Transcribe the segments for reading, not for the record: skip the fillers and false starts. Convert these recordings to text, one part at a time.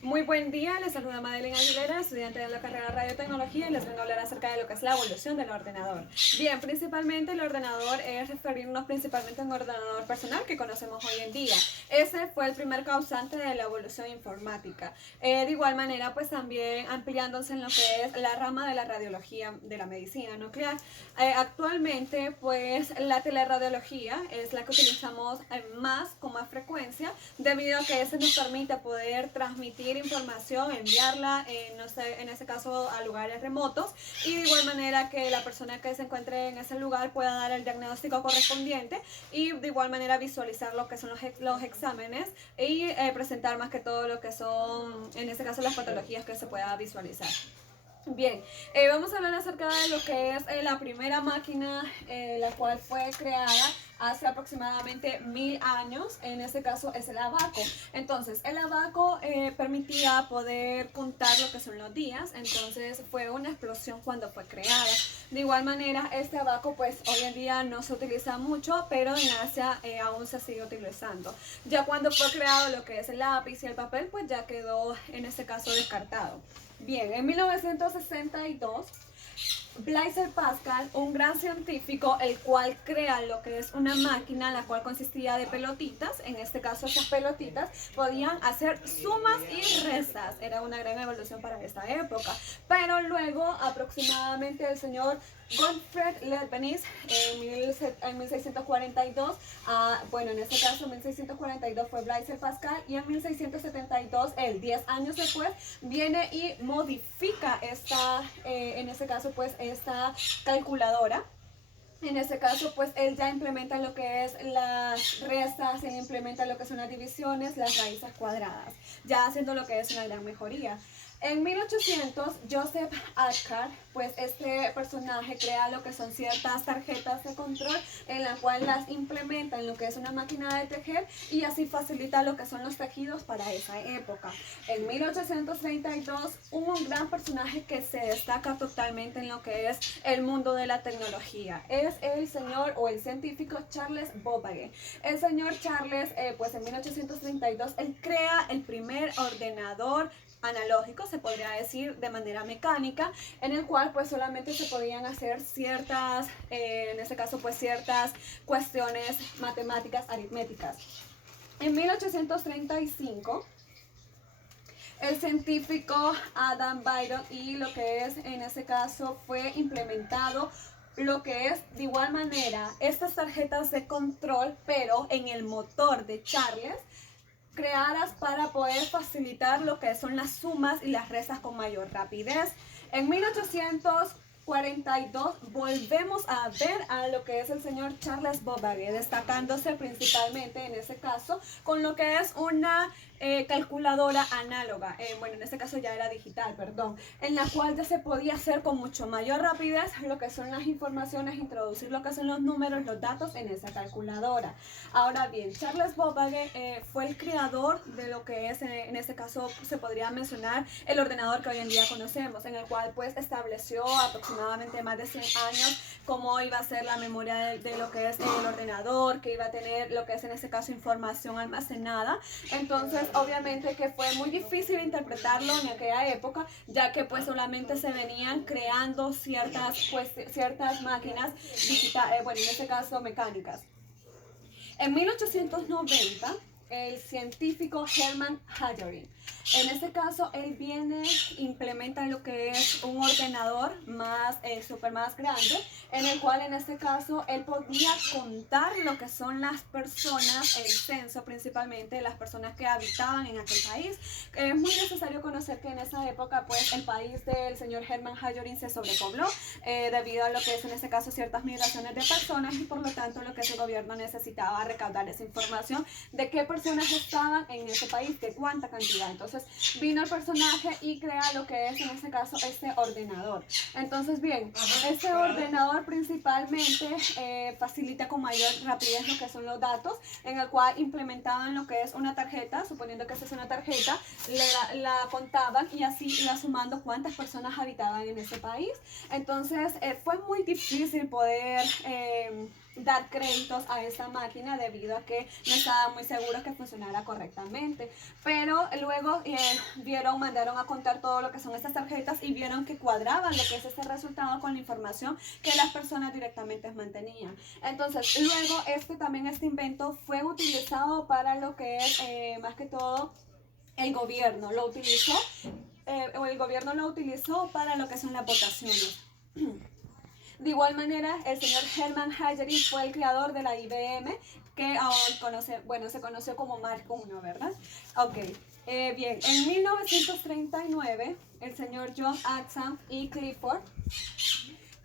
Muy buen día, les saluda Madeline Aguilera, estudiante de la carrera de Radiotecnología y les vengo a hablar acerca de lo que es la evolución del ordenador. Bien, principalmente el ordenador es referirnos principalmente a un ordenador personal que conocemos hoy en día. Ese fue el primer causante de la evolución informática. De igual manera, pues también ampliándose en lo que es la rama de la radiología de la medicina nuclear. Actualmente, pues la teleradiología es la que utilizamos más con más frecuencia debido a que ese nos permite poder transmitir información, enviarla, no sé, en ese caso a lugares remotos y de igual manera que la persona que se encuentre en ese lugar pueda dar el diagnóstico correspondiente y de igual manera visualizar lo que son los exámenes y presentar más que todo lo que son, en este caso, las patologías que se pueda visualizar. Bien, vamos a hablar acerca de lo que es la primera máquina, la cual fue creada hace aproximadamente 1000 años. En este caso es el abaco. Entonces, el abaco permitía poder contar lo que son los días. Entonces, fue una explosión cuando fue creada. De igual manera, este abaco, pues hoy en día no se utiliza mucho, pero en Asia aún se sigue utilizando. Ya cuando fue creado lo que es el lápiz y el papel, pues ya quedó en este caso descartado. Bien, en 1962, Blaise Pascal, un gran científico, el cual crea lo que es una máquina, la cual consistía de pelotitas. En este caso, esas pelotitas podían hacer sumas y restas. Era una gran evolución para esta época. Pero luego, aproximadamente, el señor Gottfried Leibniz en 1642, bueno, en este caso 1642 fue Blaise Pascal y en 1672, 10 años después, viene y modifica en este caso pues esta calculadora. En este caso, pues él ya implementa lo que es las restas, él implementa lo que son las divisiones, las raíces cuadradas, ya haciendo lo que es una gran mejoría. En 1800, Joseph Ackard, pues este personaje crea lo que son ciertas tarjetas de control en la cual las implementa en lo que es una máquina de tejer y así facilita lo que son los tejidos para esa época. En 1832, un gran personaje que se destaca totalmente en lo que es el mundo de la tecnología es el señor o el científico Charles Babbage. El señor Charles, pues en 1832, él crea el primer ordenador analógico, se podría decir, de manera mecánica, en el cual pues solamente se podían hacer ciertas, en este caso pues ciertas cuestiones matemáticas aritméticas. En 1835, el científico Adam Byron y lo que es en ese caso fue implementado lo que es de igual manera estas tarjetas de control, pero en el motor de Charles, creadas para poder facilitar lo que son las sumas y las restas con mayor rapidez. En 1842 volvemos a ver a lo que es el señor Charles Babbage, destacándose principalmente en ese caso con lo que es una calculadora análoga, bueno, en este caso ya era digital, perdón, en la cual ya se podía hacer con mucho mayor rapidez lo que son las informaciones, introducir lo que son los números, los datos en esa calculadora. Ahora bien, Charles Babbage fue el creador de lo que es, en este caso se podría mencionar el ordenador que hoy en día conocemos, en el cual pues estableció aproximadamente más de 100 años cómo iba a ser la memoria de lo que es el ordenador, que iba a tener lo que es en este caso información almacenada. Entonces obviamente que fue muy difícil interpretarlo en aquella época, ya que pues solamente se venían creando ciertas máquinas digitales, bueno, en este caso mecánicas. En 1890, el científico Hermann Hayorin, en este caso, él viene, implementa lo que es un ordenador súper más grande, en el cual en este caso él podía contar lo que son las personas, el censo principalmente, las personas que habitaban en aquel país. Es muy necesario conocer que en esa época, pues, el país del señor Hermann Hayorin se sobrepobló debido a lo que es en este caso ciertas migraciones de personas y por lo tanto lo que ese gobierno necesitaba recaudar esa información de qué personas estaban en ese país, de cuánta cantidad. Entonces, vino el personaje y crea lo que es en este caso este ordenador. Entonces bien, este ordenador principalmente facilita con mayor rapidez lo que son los datos, en el cual implementaban lo que es una tarjeta, suponiendo que esta es una tarjeta, la contaban y así iba sumando cuántas personas habitaban en ese país. Entonces fue muy difícil poder dar créditos a esa máquina debido a que no estaban muy seguros que funcionara correctamente. Pero luego mandaron a contar todo lo que son estas tarjetas y vieron que cuadraban lo que es este resultado con la información que las personas directamente mantenían. Entonces, luego este invento fue utilizado para lo que es más que todo el gobierno lo utilizó para lo que son las votaciones. De igual manera, el señor Hermann Hagerin fue el creador de la IBM, que se conoció como Mark I, ¿verdad? Ok, bien, en 1939, el señor John Adsam y Clifford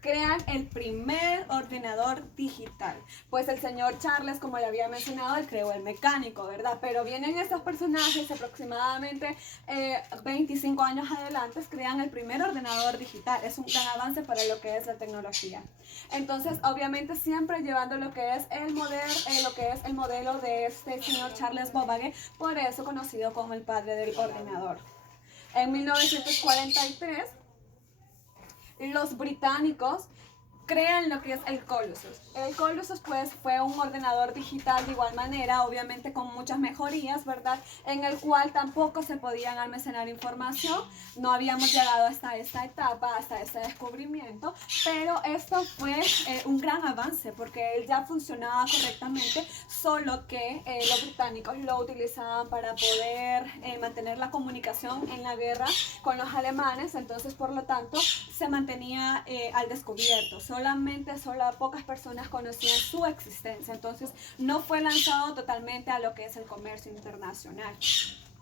crean el primer ordenador digital. Pues el señor Charles, como le había mencionado, él creó el mecánico, ¿verdad? Pero vienen estos personajes aproximadamente 25 años adelante, crean el primer ordenador digital. Es un gran avance para lo que es la tecnología. Entonces, obviamente, siempre llevando lo que es el modelo de este señor Charles Babbage, por eso conocido como el padre del ordenador. En 1943, los británicos crean lo que es el Colossus. El Colossus pues fue un ordenador digital de igual manera, obviamente con muchas mejorías, ¿verdad? En el cual tampoco se podían almacenar información. No habíamos llegado hasta esta etapa, hasta este descubrimiento, pero esto fue un gran avance porque él ya funcionaba correctamente, solo que los británicos lo utilizaban para poder mantener la comunicación en la guerra con los alemanes. Entonces, por lo tanto, se mantenía al descubierto. Solo pocas personas conocían su existencia, entonces no fue lanzado totalmente a lo que es el comercio internacional.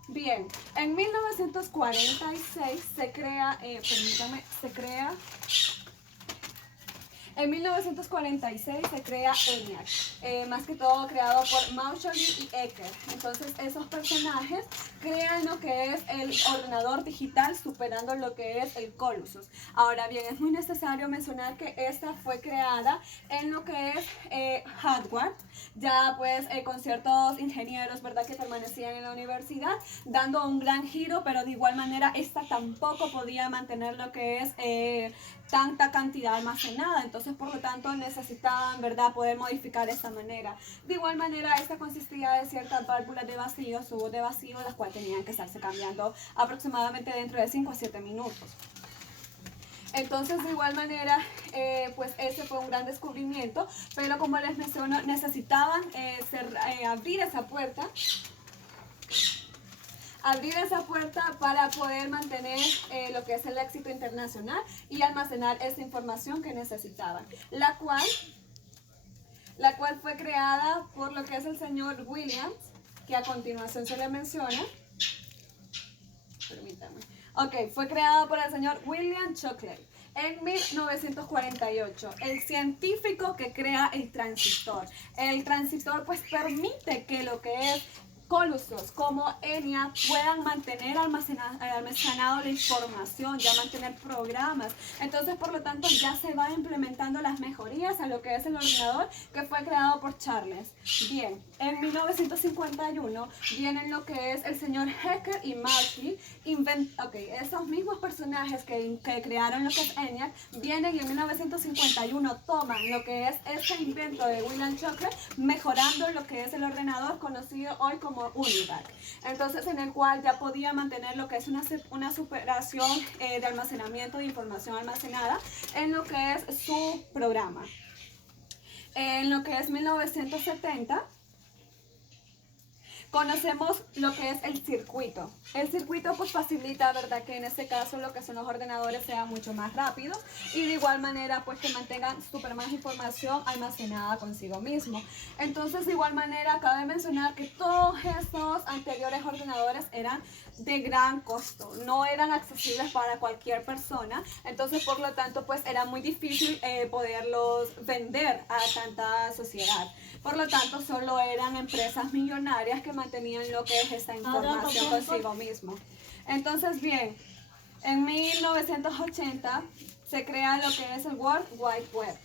Bien, en 1946 En 1946 se crea ENIAC, más que todo creado por Mauchly y Ecker. Entonces esos personajes crean lo que es el ordenador digital, superando lo que es el Colossus. Ahora bien, es muy necesario mencionar que esta fue creada en lo que es hardware, ya pues con ciertos ingenieros, ¿verdad?, que permanecían en la universidad, dando un gran giro, pero de igual manera esta tampoco podía mantener lo que es tanta cantidad almacenada. Entonces, por lo tanto, necesitaban, ¿verdad?, poder modificar esta manera. De igual manera, esta consistía de ciertas válvulas de vacío, tubos de vacío, las cuales tenían que estarse cambiando aproximadamente dentro de 5 a 7 minutos. Entonces, de igual manera, pues ese fue un gran descubrimiento, pero como les menciono, necesitaban abrir esa puerta para poder mantener lo que es el éxito internacional y almacenar esa información que necesitaban, la cual fue creada por lo que es el señor Williams, que a continuación se le menciona. Permítame. Ok, fue creada por el señor William Shockley en 1948, el científico que crea el transistor. El transistor pues permite que lo que es Colossus como ENIAC puedan mantener almacenado la información, ya mantener programas. Entonces, por lo tanto, ya se va implementando las mejorías a lo que es el ordenador que fue creado por Charles. Bien, en 1951 vienen lo que es el señor Hecker y Mauchly. Esos mismos personajes que crearon lo que es ENIAC vienen y en 1951 toman lo que es este invento de William Shockley, mejorando lo que es el ordenador conocido hoy como UNIVAC. Entonces, en el cual ya podía mantener lo que es una superación de almacenamiento de información almacenada en lo que es su programa. En lo que es 1970, conocemos lo que es el circuito. El circuito pues facilita, ¿verdad?, que en este caso lo que son los ordenadores sean mucho más rápidos y de igual manera pues que mantengan súper más información almacenada consigo mismo. Entonces, de igual manera cabe mencionar que todos estos anteriores ordenadores eran de gran costo, no eran accesibles para cualquier persona. Entonces, por lo tanto, pues era muy difícil poderlos vender a tanta sociedad. Por lo tanto, solo eran empresas millonarias que mantenían lo que es esta información consigo mismo. Entonces, bien, en 1980 se crea lo que es el World Wide Web,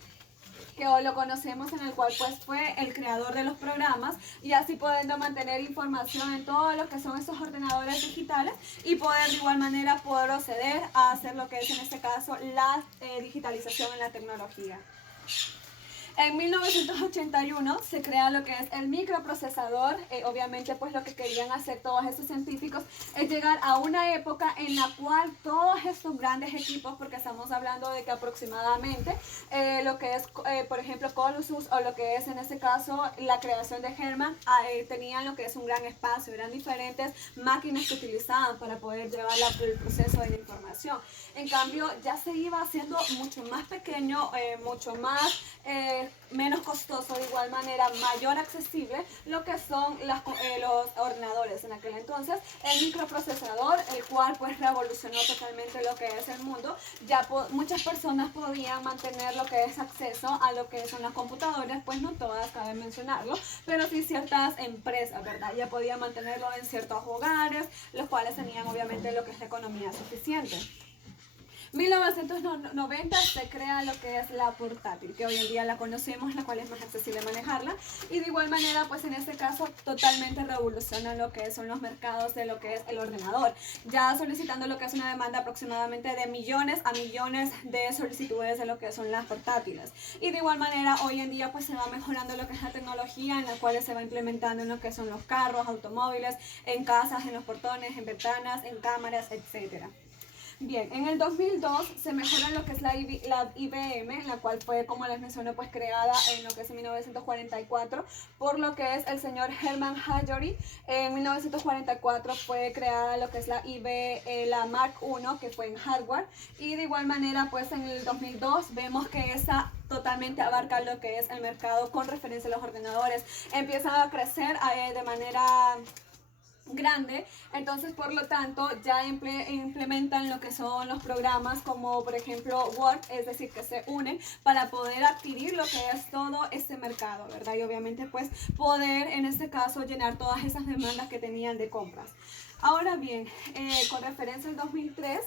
que hoy lo conocemos, en el cual pues fue el creador de los programas y así pudiendo mantener información en todo lo que son estos ordenadores digitales y poder de igual manera poder proceder a hacer lo que es en este caso la digitalización en la tecnología. En 1981 se crea lo que es el microprocesador. Obviamente pues lo que querían hacer todos estos científicos es llegar a una época en la cual todos estos grandes equipos, porque estamos hablando de que aproximadamente lo que es por ejemplo Colossus o lo que es en este caso la creación de Herman, tenían lo que es un gran espacio, eran diferentes máquinas que utilizaban para poder llevar el proceso de la información. En cambio ya se iba haciendo mucho más pequeño, mucho más menos costoso, de igual manera mayor accesible, lo que son los ordenadores. En aquel entonces el microprocesador, el cual pues revolucionó totalmente lo que es el mundo. Ya muchas personas podían mantener lo que es acceso a lo que son las computadoras, pues no todas, cabe mencionarlo, pero sí ciertas empresas, ¿verdad? Ya podían mantenerlo en ciertos hogares, los cuales tenían obviamente lo que es la economía suficiente. 1990 se crea lo que es la portátil, que hoy en día la conocemos, la cual es más accesible manejarla, y de igual manera pues en este caso totalmente revoluciona lo que son los mercados de lo que es el ordenador, ya solicitando lo que es una demanda aproximadamente de millones a millones de solicitudes de lo que son las portátiles. Y de igual manera hoy en día pues se va mejorando lo que es la tecnología, en la cual se va implementando en lo que son los carros, automóviles, en casas, en los portones, en ventanas, en cámaras, etcétera. Bien, en el 2002 se mejora lo que es la IBM, la cual fue, como les mencioné, pues creada en lo que es en 1944 por lo que es el señor Herman Hajory. En 1944 fue creada lo que es la la Mark I, que fue en hardware, y de igual manera pues en el 2002 vemos que esa totalmente abarca lo que es el mercado con referencia a los ordenadores. Empiezan a crecer de manera grande, entonces por lo tanto ya implementan lo que son los programas como por ejemplo Word, es decir que se unen para poder adquirir lo que es todo este mercado, ¿verdad? Y obviamente pues poder en este caso llenar todas esas demandas que tenían de compras. Ahora bien, con referencia al 2003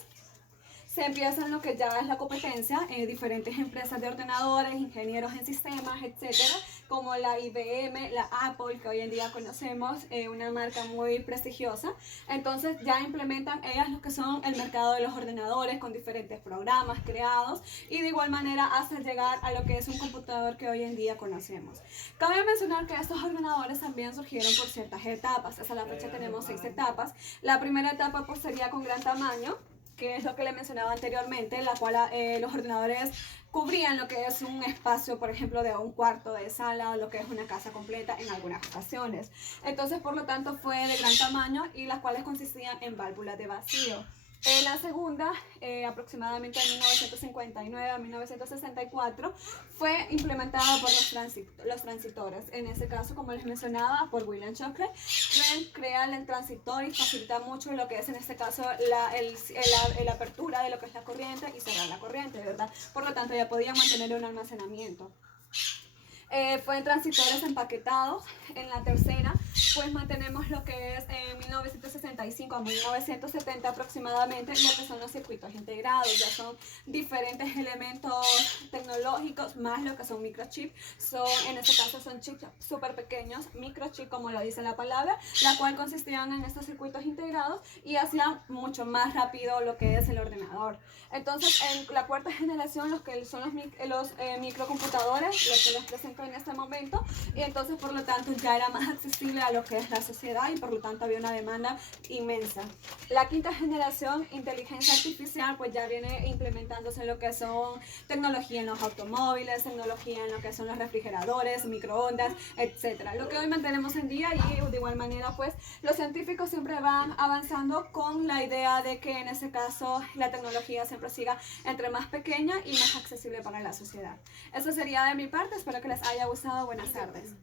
se empieza en lo que ya es la competencia, diferentes empresas de ordenadores, ingenieros en sistemas, etcétera, como la IBM, la Apple, que hoy en día conocemos, una marca muy prestigiosa. Entonces ya implementan ellas lo que son el mercado de los ordenadores con diferentes programas creados y de igual manera hasta llegar a lo que es un computador que hoy en día conocemos. Cabe mencionar que estos ordenadores también surgieron por ciertas etapas. Hasta la fecha tenemos 6 etapas. La primera etapa pues sería con gran tamaño, que es lo que le mencionaba anteriormente, en la cual los ordenadores cubrían lo que es un espacio, por ejemplo, de un cuarto de sala o lo que es una casa completa en algunas ocasiones. Entonces, por lo tanto, fue de gran tamaño y las cuales consistían en válvulas de vacío. La segunda, aproximadamente en 1959 a 1964, fue implementada por los transitores. En ese caso, como les mencionaba, por William Shockley, crea el transitor y facilita mucho lo que es en este caso la apertura de lo que es la corriente y cerrar la corriente, ¿verdad? Por lo tanto, ya podía mantener un almacenamiento. Fue en transitores empaquetados. En la tercera pues mantenemos lo que es en 1965 a 1970 aproximadamente lo que son los circuitos integrados. Ya son diferentes elementos tecnológicos más lo que son microchips. En este caso son chips súper pequeños, microchip como lo dice la palabra, la cual consistían en estos circuitos integrados y hacían mucho más rápido lo que es el ordenador. Entonces en la cuarta generación los que son los microcomputadores, los que les presento en este momento, y entonces por lo tanto ya era más accesible a lo que es la sociedad y por lo tanto había una demanda inmensa. La quinta generación, inteligencia artificial, pues ya viene implementándose lo que son tecnología en los automóviles, tecnología en lo que son los refrigeradores, microondas, etcétera. Lo que hoy mantenemos en día y de igual manera pues los científicos siempre van avanzando con la idea de que en ese caso la tecnología siempre siga entre más pequeña y más accesible para la sociedad. Eso sería de mi parte, espero que les haya gustado. Buenas tardes.